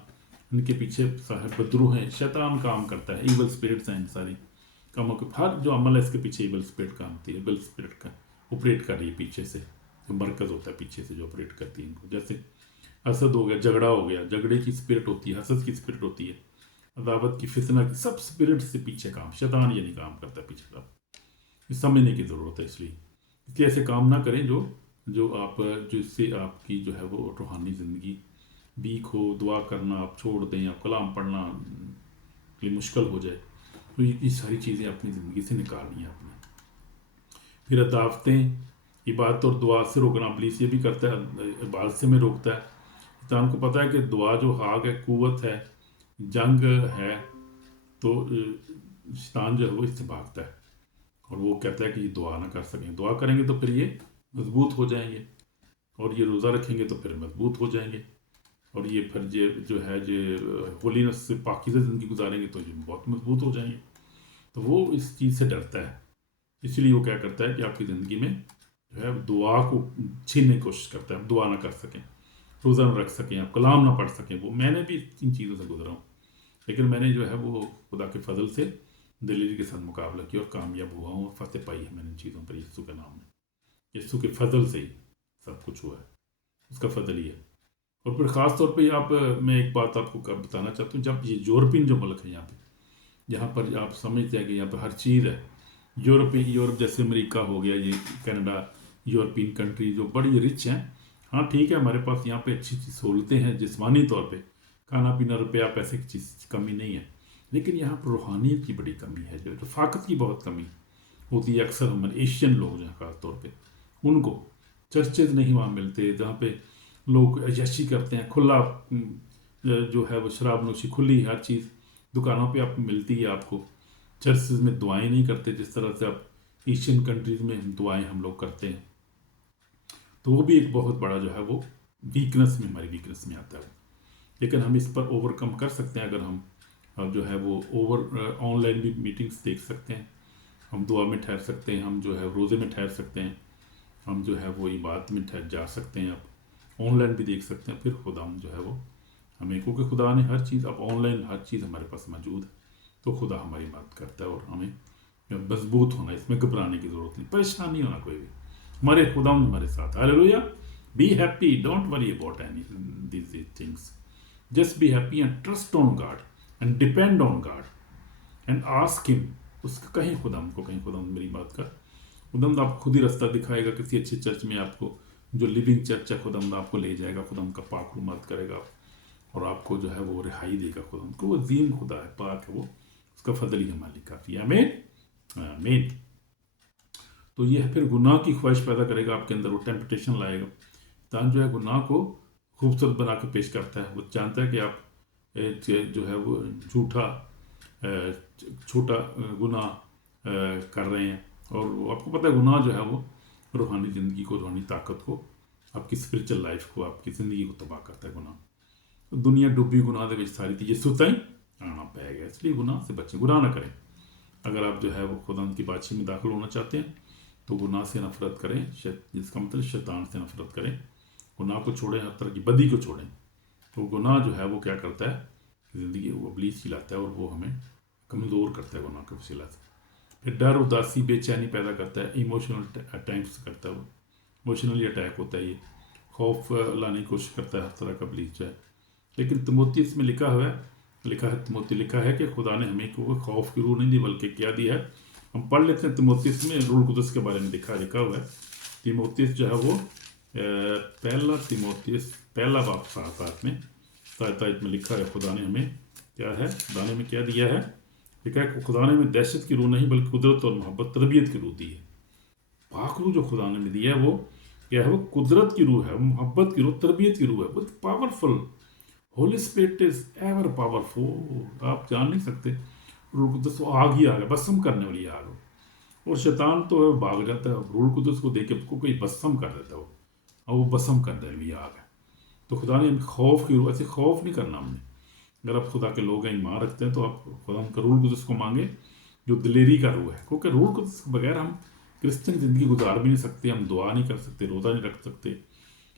ان کے پیچھے صاحب بدرو ہیں، شیطان کام کرتا ہے، ایول اسپرٹس ہیں، ان ساری کاموں کے، ہر جو عمل ہے اس کے پیچھے ایول اسپرٹ کام ہوتی ہے، ایول اسپرٹ کا آپریٹ کر رہی ہے پیچھے سے، جو مرکز ہوتا ہے پیچھے سے جو آپریٹ کرتی ہے ان کو، جیسے حسد ہو گیا، جھگڑا ہو گیا، جھگڑے کی اسپرٹ ہوتی ہے، حسد کی اسپرٹ ہوتی ہے، अदावत की, फितना की, सब स्पिरिट से पीछे काम, शैतान ये नहीं काम करता पीछे काम। ये समझने की ज़रूरत है। इसलिए ऐसे काम ना करें जो जो आप जिससे आपकी जो है वो रूहानी ज़िंदगी वीक हो। दुआ करना आप छोड़ दें, या कलाम पढ़ना के लिए मुश्किल हो जाए, तो ये सारी चीज़ें अपनी ज़िंदगी से निकालनी है आपने। फिर अदावतें, इबादत और दुआ से रोकना, इब्लीस ये भी करता है, इबादत से में रोकता है। शैतान को पता है कि दुआ जो हाग है, कुव्वत है, जंग है, तो शैतान जो है वो इससे भागता है, और वो कहता है कि ये दुआ ना कर सकें। दुआ करेंगे तो फिर ये मजबूत हो जाएंगे, और ये रोज़ा रखेंगे तो फिर मजबूत हो जाएंगे, और ये फिर ये जो है जो होलीनेस से पाकीज़ा ज़िंदगी गुजारेंगे तो ये बहुत मजबूत हो जाएंगे। तो वो इस चीज़ से डरता है, इसलिए वो क्या करता है कि आपकी ज़िंदगी में जो है दुआ को छीनने की कोशिश करता है। आप दुआ ना कर सकें, रोज़ा ना रख सकें, आप कलाम ना पढ़ सकें। वो मैंने भी इन चीज़ों से गुजरा हूँ, लेकिन मैंने जो है वो खुदा के फजल से दिलेरी के साथ मुकाबला किया और कामयाब हुआ हूँ, और फतेह पाई है मैंने इन चीज़ों पर यीशु के नाम में। यीशु के फजल से ही सब कुछ हुआ है, उसका फजल ही है। और फिर ख़ास तौर पे आप, मैं एक बात आपको बताना चाहता हूँ, जब ये यूरोपियन जो मुल्क है यहाँ पर आप समझते हैं कि यहाँ पर हर चीज़ है। यूरोप जैसे अमेरिका हो गया, ये कनाडा, यूरोपियन कंट्री जो बड़ी रिच हैं। हाँ ठीक है, हमारे पास यहाँ पे अच्छी अच्छी सहूलतें हैं जिस्मानी तौर पे, खाना पीना, रुपया पैसे की चीज़ कमी नहीं है, लेकिन यहाँ पर रूहानियत की बड़ी कमी है, जो रफ़ाकत की बहुत कमी होती है। अक्सर हमारे एशियन लोग जहाँ खास तौर पे, उनको चर्चेज नहीं वहाँ मिलते, जहाँ पे लोग अय्याशी करते हैं, खुला जो है वो शराब नोशी खुली, हर चीज़ दुकानों पे आप मिलती है आपको। चर्चेज में दुआएं नहीं करते जिस तरह से आप एशियन कंट्रीज़ में दुआएं हम लोग करते हैं। तो वो भी एक बहुत बड़ा जो है वो वीकनेस में, हमारी वीकनेस में आता है। लेकिन हम इस पर ओवरकम कर सकते हैं अगर हम जो है वो ऑनलाइन भी मीटिंग्स देख सकते हैं, हम दुआ में ठहर सकते हैं, हम जो है रोज़े में ठहर सकते हैं, हम जो है वो इबादत में ठहर जा सकते हैं, आप ऑनलाइन भी देख सकते हैं। फिर खुदा हम जो है वो हमें, क्योंकि खुदा ने हर चीज़, अब ऑनलाइन हर चीज़ हमारे पास मौजूद है, तो खुदा हमारी मदद करता है। और हमें मजबूत होना, इसमें घबराने की ज़रूरत नहीं, परेशान नहीं होना कोई भी, हमारे खुदा हमारे साथ। Hallelujah. Be happy, don't worry about any these things, just be happy and trust on God and depend on God and ask him. उसका कहीं खुदाम को, कहीं खुदाम मेरी बात का, खुदाम आपको खुद ही रास्ता दिखाएगा किसी अच्छे चर्च में, आपको जो लिविंग चर्च है खुदाम आपको ले जाएगा, खुदाम का पाक रुमात करेगा, और आपको जो है वो रिहाई देगा। खुदाम को वो अजीम खुदा है, पाक है, वो उसका फजल ही हमारे काफ़ी है। आमीन आमीन। तो ये फिर गुनाह की ख्वाहिश पैदा करेगा आपके अंदर, वो टेम्पटेशन लाएगा। तान जो है गुनाह को खूबसूरत बना के पेश करता है, वो जानता है कि आप जो है वो झूठा छोटा गुनाह कर रहे हैं, और आपको पता है गुनाह जो है वो रूहानी ज़िंदगी को, रूहानी ताकत को, आपकी स्पिरिचुअल लाइफ को, आपकी ज़िंदगी को तबाह करता है गुनाह। तो दुनिया डूबी गुनाह के सारी थी, यीशु ताईं आना पाएगा, इसलिए गुनाह से बचें, गुनाह ना करें। अगर आप जो है वो खुदा की बादशाही में दाखिल होना चाहते हैं तो गुनाह से नफरत करें, जिसका मतलब शैतान से नफरत करें, गुनाह को छोड़ें, हर तरह की बदी को छोड़ें। तो गुनाह जो है वो क्या करता है, ज़िंदगी वो इब्लीस खिलाता है, और वो हमें कमज़ोर करता है गुनाह के वसीला से। फिर डर, उदासी, बेचैनी पैदा करता है, इमोशनल अटैक्स करता है, वो इमोशनली अटैक होता है, ये खौफ लाने की कोशिश करता है, हर तरह का इब्लीस जो है। लेकिन तिमोथी में लिखा है कि खुदा ने हमें को खौफ की रूह नहीं दी, बल्कि क्या दी है। हम पढ़ लेते हैं तिमोथीस में, रूल कुदस के बारे में लिखा हुआ है। तिमोथीस जो है वो पहला तिमोथीस पहला बाब 7 में 7 में लिखा है, खुदा ने हमें क्या है, खुदा ने हमें क्या दिया है, लिखा है खुदा ने हमें दहशत की रूह नहीं बल्कि कुदरत और मोहब्बत, तरबियत की रूह दी है। पाक रूह जो खुदा ने दी है वो क्या है, वो कुदरत की रूह है, मोहब्बत की रूह, तरबियत की रूह है, बहुत powerful. Holi spirit is ever powerful, आप जान नहीं सकते। रूह कुदस आग ही आग है, भस्म करने वाली आग हो, और शैतान तो भाग जाता है, रूह कुदस को देख के उसको कोई भस्म कर देता है, और वो भस्म कर देने वाली आग है। तो खुदा ने खौफ की रूह, ऐसे खौफ नहीं करना हमने। अगर आप खुदा के लोग हैं, ईमान रखते हैं, तो आप खुदा का रूह कुदस को मांगे, जो दिलेरी का रूह है, क्योंकि रूह कुदस के बगैर हम क्रिश्चियन ज़िंदगी गुजार भी नहीं सकते, हम दुआ नहीं कर सकते, रोज़ा नहीं रख सकते,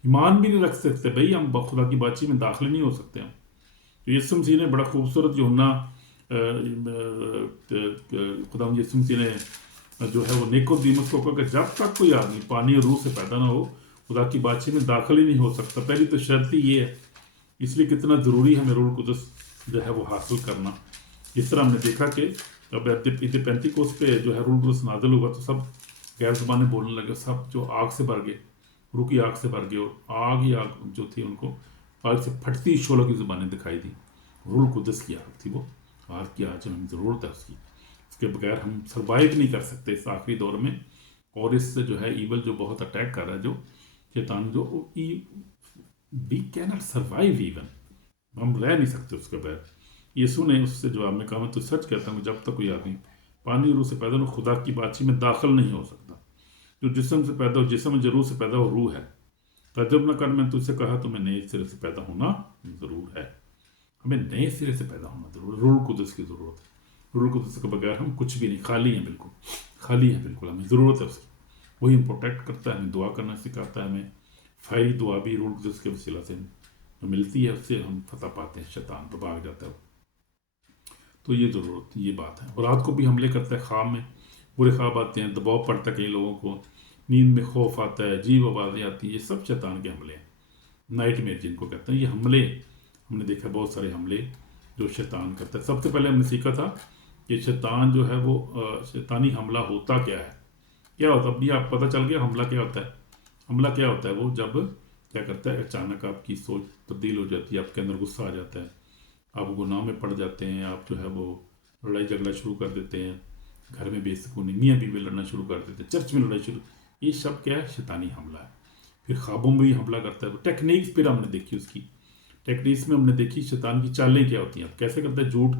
ईमान भी नहीं रख सकते भाई, हम खुदा की बातचीत में दाखिल नहीं हो सकते हम। तो यीशु मसीह ने बड़ा खूबसूरत यूहन्ना, खुदा यीशु मसीह ने जो है वो निकोदेमुस को कहा कि जब तक कोई आदमी पानी और रूह से पैदा ना हो खुदा की बातचीत में दाखिल ही नहीं हो सकता। पहली तो शर्त ही ये है, इसलिए कितना ज़रूरी है हमें रूह कुदस जो है वो हासिल करना, जिस तरह हमने देखा कि अब ईद पेंतिकोस पे जो है रूल कुदस नाज़िल हुआ तो सब गैर ज़बानें बोलने लगे, सब जो आग से भर गए, रूह की आग से भर गए, और आग ही आग जो थी उनको आग से फटती शोलों की ज़ुबानें दिखाई दी। रूल कुदस की आग थी वो, आग की आज हमें ज़रूरत है उसकी, उसके बगैर हम सर्वाइव नहीं कर सकते इस आखिरी दौर में। और इससे जो है ईवल जो बहुत अटैक कर रहा है, जो शैतान जो we can not survive even, हम रह नहीं सकते उसके बगैर। यीशु ने उससे जवाब में कहा, मैं तो सच कहता हूँ, जब तक कोई आदमी पानी रूह से पैदा हो खुदा की बातचीत में दाखिल नहीं हो सकता। जो जिस्म से पैदा हो, जिस्म जरूर से पैदा हो, रूह है। तजब न कर, मैं तुझसे कहा तुम्हें नए सिरे से पैदा होना ज़रूर है। हमें नए सिरे से पैदा होना ज़रूर है, रूह कुदस की ज़रूरत है। रूह कुदस के बगैर हम कुछ भी नहीं, खाली हैं, बिल्कुल खाली हैं, बिल्कुल हमें ज़रूरत है उसकी। वही हम प्रोटेक्ट करता है, हमें दुआ करना सिखाता है, हमें फायरी दुआ भी रूह कुदस के वसीला से जो मिलती है, उससे हम फतह पाते हैं, शैतान तो भाग जाता है। तो ये ज़रूरत, ये बात है। और रात को भी हमले करता है, ख्वाब में बुरे ख्वाब आते हैं, दबाव पड़ता है कई लोगों को, नींद में खौफ आता है, अजीब आवाज़ें आती हैं, ये सब शैतान के हमले हैं, नाइट मेयर जिनको कहते हैं। ये हमले हमने देखा, बहुत सारे हमले जो शैतान करता है। सबसे पहले हमने सीखा था कि शैतान जो है वो शैतानी हमला होता क्या है, क्या होता है। अब ये आप पता चल गया हमला क्या होता है। हमला क्या होता है, वो जब क्या करता है, अचानक आपकी सोच तब्दील हो जाती है, आपके अंदर गुस्सा आ जाता है, आप गुनाह में पड़ जाते हैं, आप जो है वो लड़ाई झगड़ा शुरू कर देते हैं, घर में बेसुकूनी, मियाँ बीवी में लड़ना शुरू कर देते हैं, चर्च में लड़ाई शुरू। ये सब क्या है, शैतानी हमला है। फिर ख्वाबों में भी हमला करता है। टेक्निक्स फिर हमने देखी उसकी, टेक्निक्स में हमने देखी शैतान की चालें क्या होती हैं, अब कैसे करता है, झूठ,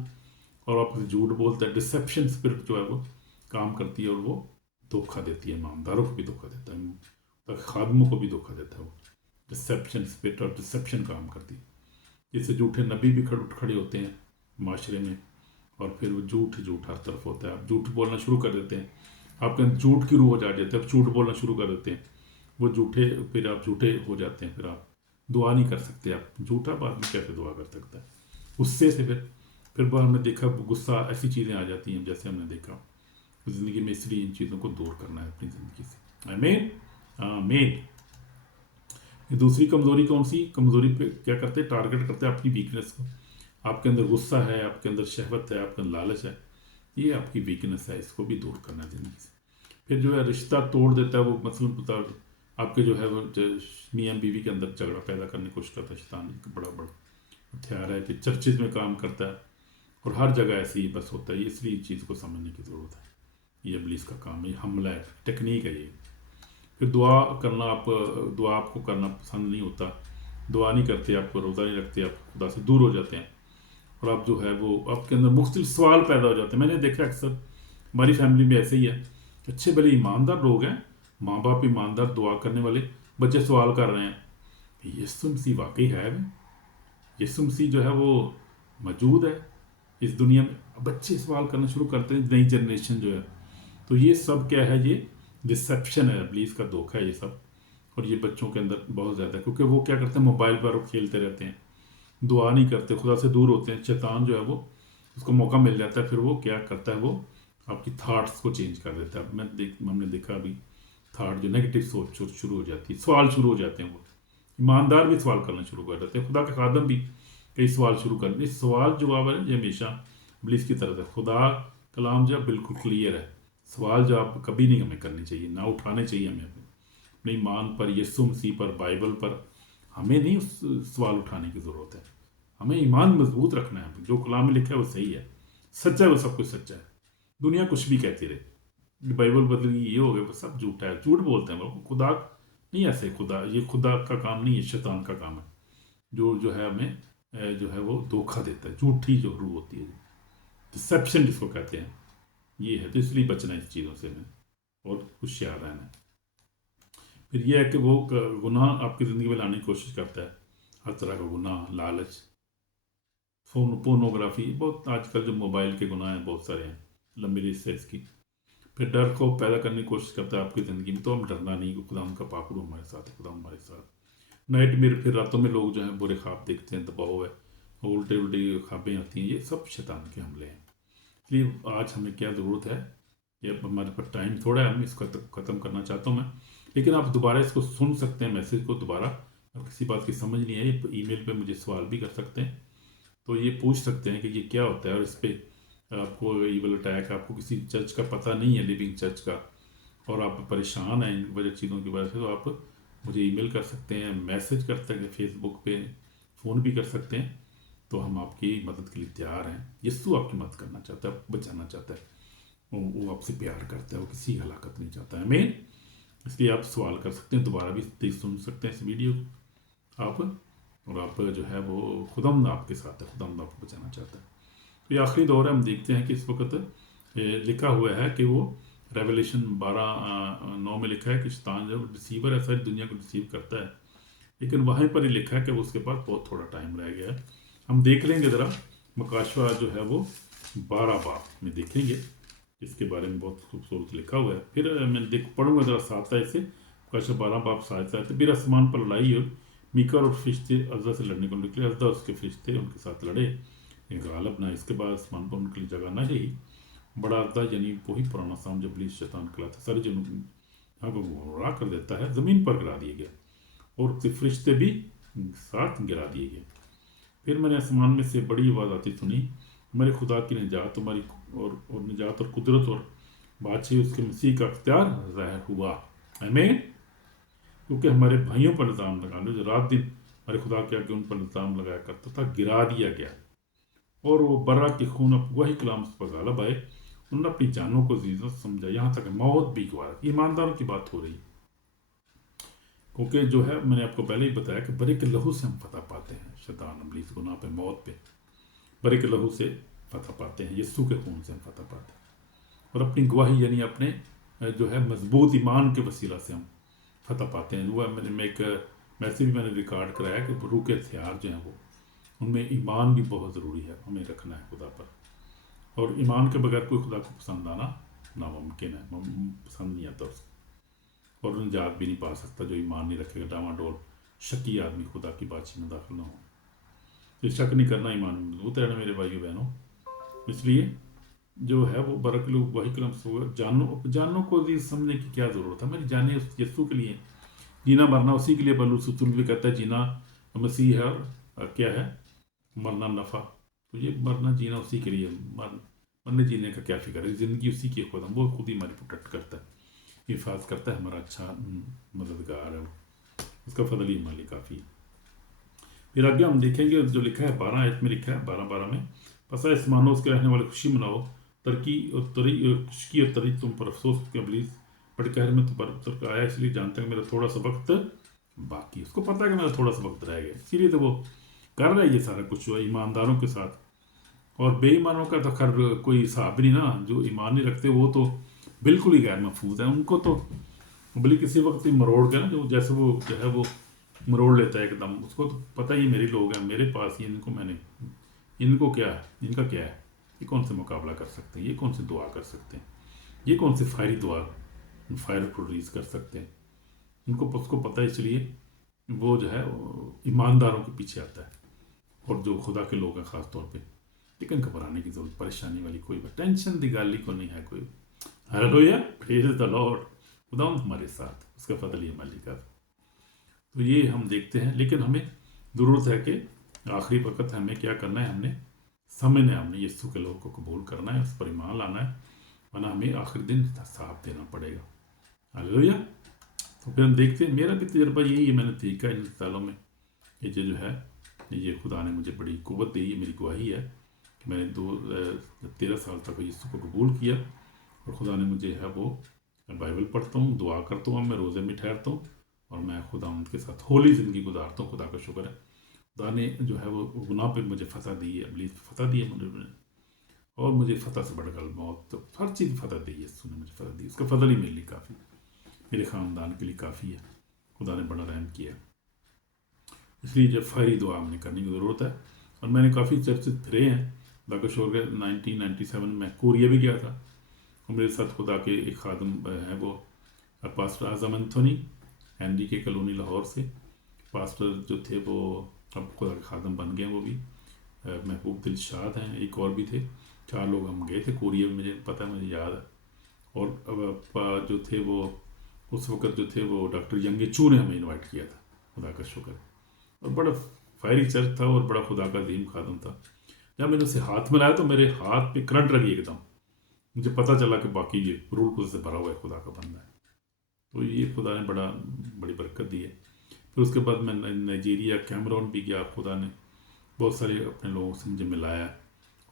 और आपसे झूठ बोलता है, डिसेप्शन स्पिरिट जो है वो काम करती है, और वो धोखा देती है, ईमानदारों को भी धोखा देता है, खादमों को भी धोखा देता है वो। डिसेप्शन स्पिरिट और डिसेप्शन काम करती है, जिससे झूठे नबी भी खड़े होते हैं माशरे में, और फिर वो झूठ हर तरफ होता है। आप झूठ बोलना शुरू कर देते हैं, आपके अंदर झूठ की रूह हो जाती है, आप झूठ बोलना शुरू कर देते हैं, वो झूठे, फिर आप झूठे हो जाते हैं, फिर आप दुआ नहीं कर सकते। आप झूठा आदमी कैसे दुआ कर सकता है, गुस्से से फिर बार हमने देखा गुस्सा, ऐसी चीज़ें आ जाती हैं, जैसे हमने देखा ज़िंदगी में, इसलिए इन चीज़ों को दूर करना है अपनी ज़िंदगी से। आमीन आमीन। दूसरी कमज़ोरी कौन सी, कमज़ोरी पे क्या करते हैं, टारगेट करते हैं आपकी वीकनेस को। आपके अंदर गुस्सा है, आपके अंदर शहवत है, आपके अंदर लालच है, ये आपकी वीकनेस है, इसको भी दूर करना है ज़िंदगी से। फिर जो है रिश्ता तोड़ देता है वो, मसलन बता, आपके जो है वो मियाँ बीवी के अंदर झगड़ा पैदा करने की कोशिश करता है, शैतान का बड़ा बड़ा हथियार है। फिर चर्चिज में काम करता है, और हर जगह ऐसे ही बस होता है, इसलिए इस चीज़ को समझने की ज़रूरत है। ये इब्लीस का काम है, ये हमला है, टेक्निक है ये। फिर दुआ करना, आप दुआ आपको करना पसंद नहीं होता, दुआ नहीं करते, आप रोज़ा नहीं रखते, आप खुदा से दूर हो जाते हैं, और आप जो है वो आपके अंदर मुख्तलिफ सवाल पैदा हो जाते हैं। मैंने देखा अक्सर हमारी फैमिली में ऐसे ही है, अच्छे भले ईमानदार लोग हैं, माँ बाप ईमानदार, दुआ करने वाले, बच्चे सवाल कर रहे हैं, यीशु मसीह वाकई है, यीशु मसीह जो है वो मौजूद है इस दुनिया में। बच्चे सवाल करना शुरू करते हैं, नई जनरेशन जो है। तो ये सब क्या है, ये डिसेप्शन है, इब्लीस का धोखा है ये सब। और ये बच्चों के अंदर बहुत ज़्यादा है, क्योंकि वो क्या करते हैं, मोबाइल पर वो खेलते रहते हैं, दुआ नहीं करते, खुदा से दूर होते हैं। शैतान जो है वो, उसको मौका मिल जाता है, फिर वो क्या करता है, वो आपकी थाट्स को चेंज कर देता है। हमने देखा अभी थाट जो नेगेटिव सोच शुरू हो जाती है, सवाल शुरू हो जाते हैं, वो ईमानदार भी सवाल करना शुरू कर देते हैं, खुदा के खादम भी कई सवाल शुरू कर देते। सवाल जवाब है ये हमेशा इब्लीस की तरफ है। खुदा कलाम जो बिल्कुल क्लियर है, सवाल जवाब कभी नहीं हमें करने चाहिए, ना उठाने चाहिए हमें अपने ईमान पर, यीशु मसीह पर, बाइबल पर। हमें नहीं उस सवाल उठाने की ज़रूरत है, हमें ईमान मजबूत रखना है। जो कलाम में लिखा है वो सही है, सच्चा है, वो सब कुछ सच्चा है। दुनिया कुछ भी कहती रहे, बाइबल बदल गई, ये हो गया, वो सब झूठा है, झूठ बोलते हैं वो। खुदा नहीं ऐसे, खुदा, ये खुदा का काम नहीं है, शैतान का काम है, जो है हमें जो है वो धोखा देता है, झूठी जो रूह होती है, डिसेप्शन जिसको कहते हैं, ये है। तो इसलिए बचना है इस चीज़ों से हमें, और होशियार रहना है। फिर यह है कि वो गुनाह आपकी ज़िंदगी में लाने की कोशिश करता है, हर तरह का गुनाह, लालच, पोर्नोग्राफी, बहुत आजकल जो मोबाइल के गुनाह हैं बहुत सारे हैं, लंबी लिस्ट है इसकी। फिर डर को पैदा करने की कोशिश करता है आपकी ज़िंदगी में, तो हम डरना नहीं कि खुदा उनका पाकड़ू हमारे साथ है, खुदा हमारे साथ। नाइट में फिर रातों में लोग जो है बुरे ख्वाब देखते हैं, दबाव है, उल्टे उल्टी ख्वाबें आती हैं, ये सब शैतान के हमले हैं। इसलिए आज हमें क्या ज़रूरत है, ये हमारे पास टाइम थोड़ा है, हम इसको ख़त्म करना चाहता हूँ मैं, लेकिन आप दोबारा इसको सुन सकते हैं, मैसेज को दोबारा। और किसी बात की समझ नहीं आई, ईमेल पे मुझे सवाल भी कर सकते हैं, तो ये पूछ सकते हैं कि ये क्या होता है, और इस पर आपको ईवल अटैक, आपको किसी चर्च का पता नहीं है, लिविंग चर्च का, और आप परेशान हैं इन वजह चीज़ों की वजह से, तो आप मुझे ईमेल कर सकते हैं, मैसेज कर सकते हैं, फेसबुक पे फ़ोन भी कर सकते हैं। तो हम आपकी मदद के लिए तैयार हैं। यीशु आपकी मदद करना चाहता है, बचाना चाहता है, वो आपसे प्यार करता है, वो किसी हलाकत नहीं चाहता है। आमीन। इसलिए आप सवाल कर सकते हैं, दोबारा भी सुन सकते हैं इस वीडियो आप, और आप जो है वो खुदावंद आपके साथ है, खुदावंद आपको बचाना चाहता है। तो ये आखिरी दौर है। हम देखते हैं कि इस वक्त लिखा हुआ है कि वो रेवलेशन 12:9 में लिखा है कि शैतान जो डिसीवर है, सारी दुनिया को डिसीव करता है, लेकिन वहीं पर ही लिखा है कि वो उसके पास बहुत थोड़ा टाइम रह गया है। हम देख लेंगे ज़रा, मकाशवा जो है वो 12 बाब में देखेंगे, इसके बारे में बहुत खूबसूरत लिखा हुआ है। फिर मैं पढ़ूंगा ज़रा 7 आयत से, मकाशवा 12 बाब 7 आयत। फिर आसमान पर लड़ाई हो, मीका और फरिश्ते अज़दा से लड़ने को निकले, अज़दा उसके फरिश्ते उनके साथ लड़े, गालब ना, इसके बाद आसमान पर उनके लिए जगह ना रही। बड़ा अज़दा यानी वही पुराना साम जब इब्लीस शैतान कहलाता, सारे जनों यहाँ को गुमराह कर देता है, ज़मीन पर गिरा दिया गया, और उसके फरिश्ते भी साथ गिरा दिए गए। फिर मैंने आसमान में से बड़ी आवाज़ आती सुनी, हमारे खुदा की निजात, तुम्हारी और निजात और कुदरत और बादशाही उसके मसीह का अख्तियार ज़ाहिर हुआ। आमीन। क्योंकि हमारे भाइयों पर इल्ज़ाम लगा लो, जो रात दिन हमारे खुदा के आगे उन पर इल्ज़ाम लगाया करता था, गिरा दिया गया, और वो बर्रा के खून अब वही कलाम पर गालब आए, उन्होंने अपनी जानों को जीजत समझा, यहाँ तक मौत भी गवारा। ईमानदारों की बात हो रही, क्योंकि जो है मैंने आपको पहले ही बताया कि बरे के लहू से हम फतह पाते हैं, शैतान इब्लीस गुनाह पे, मौत पे, बरे के लहू से फतह पाते हैं, यीशु के खून से हम फतह पाते हैं, और अपनी गवाही यानी अपने जो है मजबूत ईमान के वसीला से हम फतह पाते हैं। हुआ मैंने एक मैसेज भी मैंने रिकॉर्ड कराया कि रूह के हथियार जो हैं वो, उनमें ईमान भी बहुत ज़रूरी है, हमें रखना है खुदा पर, और ईमान के बगैर कोई खुदा को पसंद आना नामुमकिन है, पसंद नहीं आता उसको, और निजात भी नहीं पा सकता जो ईमान नहीं रखेगा। डामाडोल शकी आदमी खुदा की बातचीत में दाखिल ना हो, तो शक नहीं करना ईमान में मजबूत रहना मेरे भाइयों बहनों। इसलिए जो है वो बरक लोग वही कलम से जानों को भी समझने की क्या ज़रूरत है। मेरी जाने उस यीशु के लिए, जीना मरना उसी के लिए। बलूसुतुल भी कहता है जीना मसीह है, और क्या है मरना नफ़ा। तो ये मरना जीना उसी के लिए, मरने जीने का क्या फिक्र है, ज़िंदगी उसी की खुद, वो खुद ही हमारी प्रोटेक्ट करता है, हिफाज करता है, हमारा अच्छा मददगार है, उसका फजल ही हमारे लिए काफ़ी है। फिर आगे हम देखेंगे जो लिखा है 12 आयत में, लिखा है 12 में, पसा इस मानो उसके रहने वाले खुशी मनाओ, तरकी और खुशकी और तरी तुम पर अफसोस के अबलीस बड़े कहर में तुम पर उतर कर आया, इसलिए जानते हैं मेरा थोड़ा सा वक्त बाकी। उसको पता है कि मेरा थोड़ा सा वक्त रह गया, इसीलिए तो वो कर रहा है ये सारा कुछ जो है ईमानदारों के साथ। और बेईमानों का तो खैर कोई हिसाब नहीं ना, जो ईमान नहीं रखते वो तो बिल्कुल ही गैर महफूज है, उनको तो बल्कि किसी वक्त ही मरोड़ के ना, जो जैसे वो जो है वो मरोड़ लेता है एकदम, उसको तो पता ही मेरे लोग हैं, मेरे पास ही, इनको मैंने, इनको क्या है, इनका क्या है, ये कौन से मुकाबला कर सकते हैं, ये कौन से दुआ कर सकते हैं, ये कौन से फायरी दुआ फायर प्रोड्यूस कर सकते हैं, उनको उसको पता है। इसलिए वो जो है ईमानदारों के पीछे आता है, और जो खुदा के लोग हैं ख़ास तौर पे। लेकिन घबराने की जरूरत, परेशानी वाली कोई टेंशन दी गाली को नहीं है कोई। हालेलुया, प्रेज द लॉर्ड, खुदा हमारे साथ, उसका फजल ही हमारे लिए। तो ये हम देखते हैं, लेकिन हमें ज़रूरत है कि आखिरी वक्त हमें क्या करना है, हमने समझना है, हमने यीशु के लोगों को कबूल करना है, उस पर ईमान लाना है, वरना हमें आखिरी दिन साथ देना पड़ेगा। हालेलुया। तो फिर हम देखते हैं, मेरा भी तजर्बा यही है, मैंने देखा इन सालों में, ये जो है ये खुदा ने मुझे बड़ी कुव्वत दी है, मेरी गवाही है कि मैंने 13 साल तक यीशु को कबूल किया, और खुदा ने मुझे है वो, बाइबल पढ़ता हूँ, दुआ करता हूँ, मैं रोज़े में ठहरता हूँ, और मैं खुदा उनके साथ होली ज़िंदगी गुजारता हूँ। खुदा का शुक्र है, खुदा ने जो है वो गुनाह पे मुझे फतह दी है, इब्लीस पे फतह दी है मुझे, और मुझे फतह से बढ़कर मौत, तो हर चीज़ फतह दी है, उसने मुझे फतह दी, उसका फजल ही मेरे लिए काफ़ी, मेरे ख़ानदान के लिए काफ़ी है, खुदा ने बड़ा रहम किया। इसलिए जब फायरी दुआ हमने करने की ज़रूरत है। और मैंने काफ़ी चर्चित फिरे हैं, खुदा का शुक्र है। 1997 में कोरिया भी गया था, और मेरे साथ खुदा के एक खादम हैं वो पास्टर आज़म एंथोनी, हैंडी के कॉलोनी लाहौर से पास्टर जो थे वो अब खुदा के खादम बन गए, वो भी महबूब दिलशाद हैं, एक और भी थे, 4 लोग हम गए थे कोरिया में, मुझे पता है, मुझे याद है। और जो थे वो उस वक़्त जो थे वो डॉक्टर यंगे चू ने हमें इनवाइट किया था, खुदा का शुक्र है। और बड़ा फायरी चर्च था, और बड़ा खुदा का अजीम खादम था। जब मैंने उसे हाथ में लाया तो मेरे हाथ पे करंट लगी एकदम, मुझे पता चला कि बाकी ये रूल पुल से भरा हुआ है, खुदा का बंदा है। तो ये खुदा ने बड़ी बरकत दी है। फिर उसके बाद मैं नाइजीरिया कैमरून भी गया, खुदा ने बहुत सारे अपने लोगों से मुझे मिलाया।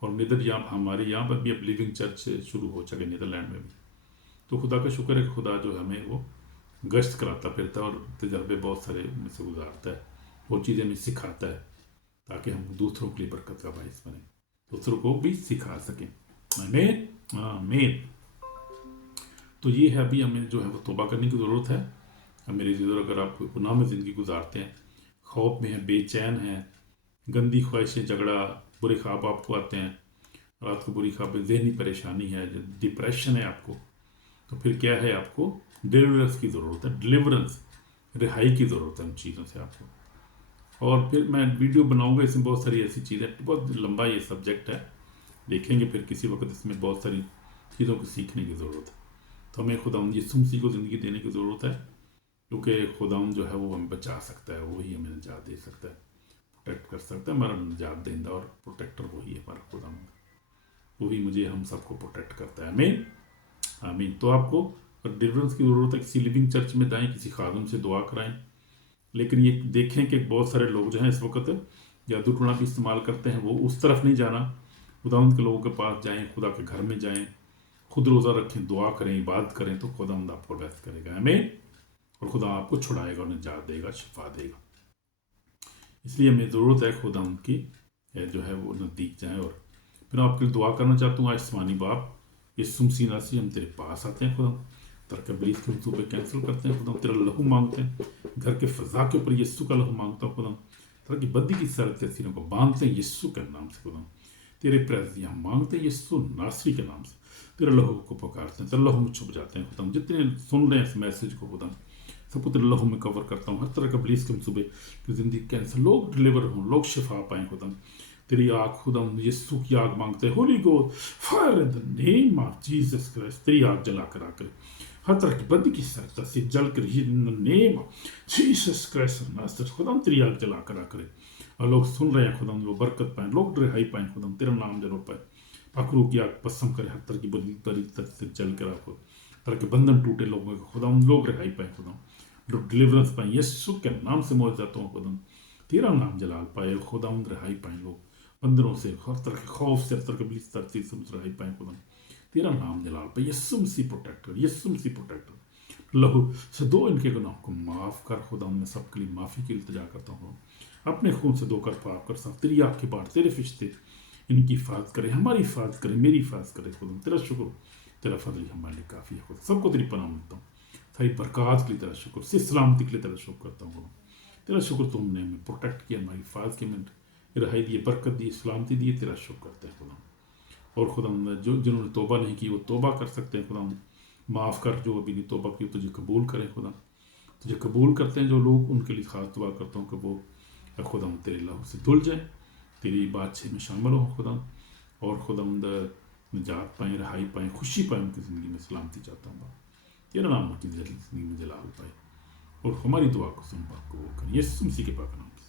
और निदर यहाँ हमारे यहाँ पर भी अब लिविंग चर्च शुरू हो सके नीदरलैंड में भी। तो खुदा का शुक्र है कि खुदा जो हमें वो गश्त कराता फिरता है और तजर्बे बहुत सारे में से गुजारता है, वो चीज़ें हमें सिखाता है ताकि हम दूसरों के लिए बरकत का बायस बने, दूसरों को भी सिखा सकें। आमीन आमीन। तो ये है, अभी हमें जो है वो तौबा करने की ज़रूरत है। मेरी ज़रूरत, अगर आप गुनाह में ज़िंदगी गुजारते हैं, खौफ में हैं, बेचैन हैं, गंदी ख्वाहिशें, झगड़ा, बुरे ख्वाब आपको आते हैं, रात को बुरी ख्वाब, जहनी परेशानी है, डिप्रेशन है आपको, तो फिर क्या है, आपको डिलीवरेंस की ज़रूरत है। डिलीवरेंस, रिहाई की ज़रूरत है उन चीज़ों से आपको। और फिर मैं वीडियो बनाऊंगा, इसमें बहुत सारी ऐसी चीज़ें, बहुत लंबा ये सब्जेक्ट है, देखेंगे फिर किसी वक्त। इसमें बहुत सारी चीज़ों को सीखने की ज़रूरत है। तो हमें खुदावंद यीशु मसीह को ज़िंदगी देने की ज़रूरत है, क्योंकि खुदावंद जो है वो हमें बचा सकता है, वही हमें निजात दे सकता है, प्रोटेक्ट कर सकता है। हमारा निजात देंदा और प्रोटेक्टर वही है, हमारा खुदावंद, वही मुझे हम सबको प्रोटेक्ट करता है। आमीन आमीन। तो आपको डिलीवरेंस की ज़रूरत है, किसी लिविंग चर्च में जाएं, किसी खादम से दुआ कराएं। लेकिन ये देखें कि बहुत सारे लोग जो हैं इस वक्त जादू टोना भी इस्तेमाल करते हैं, वो उस तरफ नहीं जाना। खुदावंद के लोगों के पास जाएं, खुदा के घर में जाएं, खुद रोज़ा रखें, दुआ करें, इबादत करें, तो खुदावंद आपको व्यस्त करेगा। आमीन। और खुदा आपको छुड़ाएगा और निजात देगा, शिफा देगा। इसलिए हमें ज़रूरत है खुदावंद की जो है वो नज़दीक जाएं। और फिर आपके लिए दुआ करना चाहता हूँ। आसमानी बाप, यीशु मसीह नासरी, हम तेरे पास आते हैं खुदा, तरक इब्लीस के मंसूबे कैंसिल करते हैं खुदा, तेरा लहू मांगते हैं, घर के फ़ज़ा के ऊपर यीशु का लहू मांगता हूँ खुदा, तरह की बद्दी की सर तसीरों को बांधते हैं यीशु के नाम से खुदा, तेरे प्रेज़ हम मांगते हैं यीशु नासरी के नाम से, तेरे लहू को पुकारते हैं, तेरे लहू में छुप जाते हैं खुदा। जितने सुन रहे हैं इस मैसेज को खुदा, सबको तेरे लहू में कवर करता हूँ। हर तरह का इब्लीस के मंसूबे की ज़िंदगी कैंसर, लोग डिलीवर हों, लोग शिफा पाएँ खुदा। तेरी आग खुदा, यीशु की आग मांगते हैं, Holi ghost fire in the name of Jesus Christ, तेरी आग जला कर आकर हर तरह की बंदी की सहायता से जल कर in the name of Jesus Christ नासरत, खुदा तेरी आग जला कर आकर। और लोग सुन रहे हैं खुदा, वो बरकत पाएँ, लोग रिहाई पाएँ खुदा, तेरा नाम जरूर पाए। पकड़ू की आग पसम करे, हर तरह की बड़ी बड़ी तरह से जल कर आपको तरह के बंधन टूटे लोगों के खुदा, उन लोग रिहाई पाएँ खुदा, लोग डिलीवरेंस पाएँ यीशु के नाम से। मौज जाता हूँ खुदा, तेरा नाम जलाल पाए खुदा, रिहाई पाएँ लोग बंदरों से, हर तरह के खौफ से, हर तरह के बिल्स तरती से रिहाई पाएँ खुदा, तेरा नाम जलाल पाए यीशु मसीह प्रोटेक्टर, यीशु मसीह प्रोटेक्टर। लहू से दो इनके गुनाह को माफ़ कर खुदा, मैं सबके लिए माफ़ी की इल्तिजा करता हूँ, अपने खून से धोकर पाप कर साफ, तेरी आँख के बाहर तेरे फरिश्ते इनकी हिफाजत करें, हमारी हिफाजत करें, मेरी हिफाजत करें खुदा। तेरा शुक्र, तेरा फजल हमारे लिए काफ़ी है खुदा। सबको तेरी पनाह मिलता हूँ, सारी बरकत के लिए तेरा शुक्र, से सलामती के लिए तेरा शुक्र करता हूँ। तेरा शुक्र, तुमने हमें प्रोटेक्ट किया, हमारी हिफाजत की, हमें रहाई दी, बरकत दी, सलामती दी, तेरा शुक्र करते हैं खुदा। और खुदा जो जिन्होंने तोबा नहीं की वो तोबा कर सकते हैं खुदा, माफ़ कर जो अभी नहीं तोबा की, तुझे कबूल करें खुदा, तुझे कबूल करते हैं जो लोग, उनके लिए खास दुआ करता हूँ कि वो खुदा तेरे लहू से धुल जाए, तेरी बादशाही में शामिल हो खुदा, और खुदा निजात पाएँ, रहाई पाएँ, खुशी पाएँ, उनकी ज़िंदगी में सलामती चाहता हूँ, तेरा नाम उनकी ज़िंदगी में जलाल पाए, और हमारी दुआ को सुन पाक को वो करें यीशु मसीह के पाक नाम से।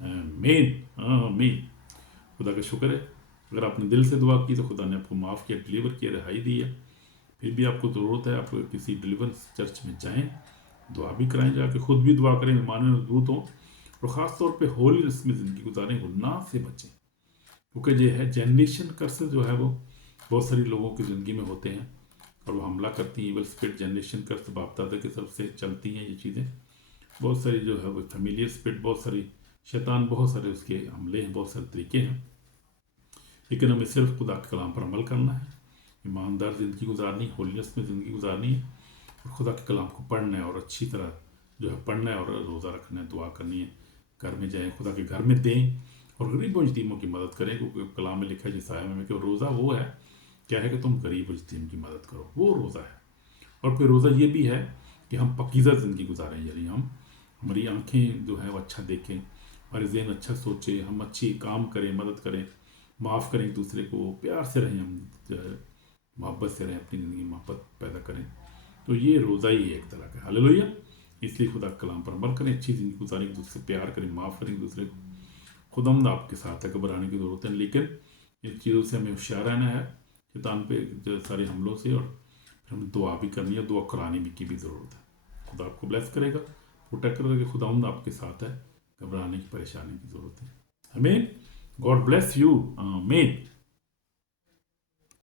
आमीन आमीन। खुदा का शुक्र है, अगर आपने दिल से दुआ की तो खुदा ने आपको माफ़ किया, डिलीवर किया, रिहाई दी है। फिर भी आपको ज़रूरत है, आप किसी डिलीवरेंस चर्च में जाएं, दुआ भी कराएं, जाके खुद भी दुआ करें, ईमान में मजबूत हों, और ख़ास तौर पे होलीनेस में ज़िंदगी गुजारें, गुनाह से बचें, क्योंकि ये है जनरेशन कर्स जो है वो बहुत सारी लोगों की ज़िंदगी में होते हैं, और वो हमला करती हैं। इवल स्पिरिट जनरेशन कर्स बाप दादा की तरफ से चलती हैं ये चीज़ें, बहुत सारी जो है वो फैमिलियर स्पिरिट, बहुत सारी शैतान, बहुत सारे उसके हमले हैं, बहुत सारे तरीके हैं। लेकिन हमें सिर्फ खुदा के कलाम पर अमल करना है, ईमानदार ज़िंदगी गुजारनी, होलीनेस में ज़िंदगी गुजारनी है, और खुदा के कलाम को पढ़ना है, और अच्छी तरह जो है पढ़ना है, और रोज़ा रखना है, दुआ करनी है, घर में जाएँ, खुदा के घर में दें, और गरीबों यतीमों की मदद करें, क्योंकि कलाम में लिखा है जिसाया में कि रोज़ा वो है क्या है कि तुम गरीब यतीम की मदद करो, वो रोज़ा है। और फिर रोज़ा ये भी है कि हम पकीज़ा ज़िंदगी गुजारें, यानी हम हमारी आँखें जो है वो अच्छा देखें, हमारे जहन अच्छा सोचे, हम अच्छी काम करें, मदद करें, माफ़ करें एक दूसरे को, प्यार से रहें, हम जो है मोहब्बत से रहें, अपनी ज़िंदगी में मोहब्बत पैदा करें। तो ये रोज़ा ही है एक तरह का। हालेलुया। इसलिए खुदा कलाम पर अमल करें, अच्छी ज़िंदगी गुजारें, एक दूसरे से प्यार करें, माफ़ करें एक दूसरे को, खुदावंद आपके साथ है, घबराने की ज़रूरत है, लेकिन इन चीज़ों से हमें होशियार रहना है, शैतान पे जो सारे हमलों से, और हमें दुआ भी करनी है, दुआ कराने भी की भी ज़रूरत है। खुदा आपको ब्लेस करेगा, प्रोटेक्ट करेगा, खुदावंद आपके साथ है, घबराने की परेशानी की ज़रूरत है। आमीन। God bless you. आमीन।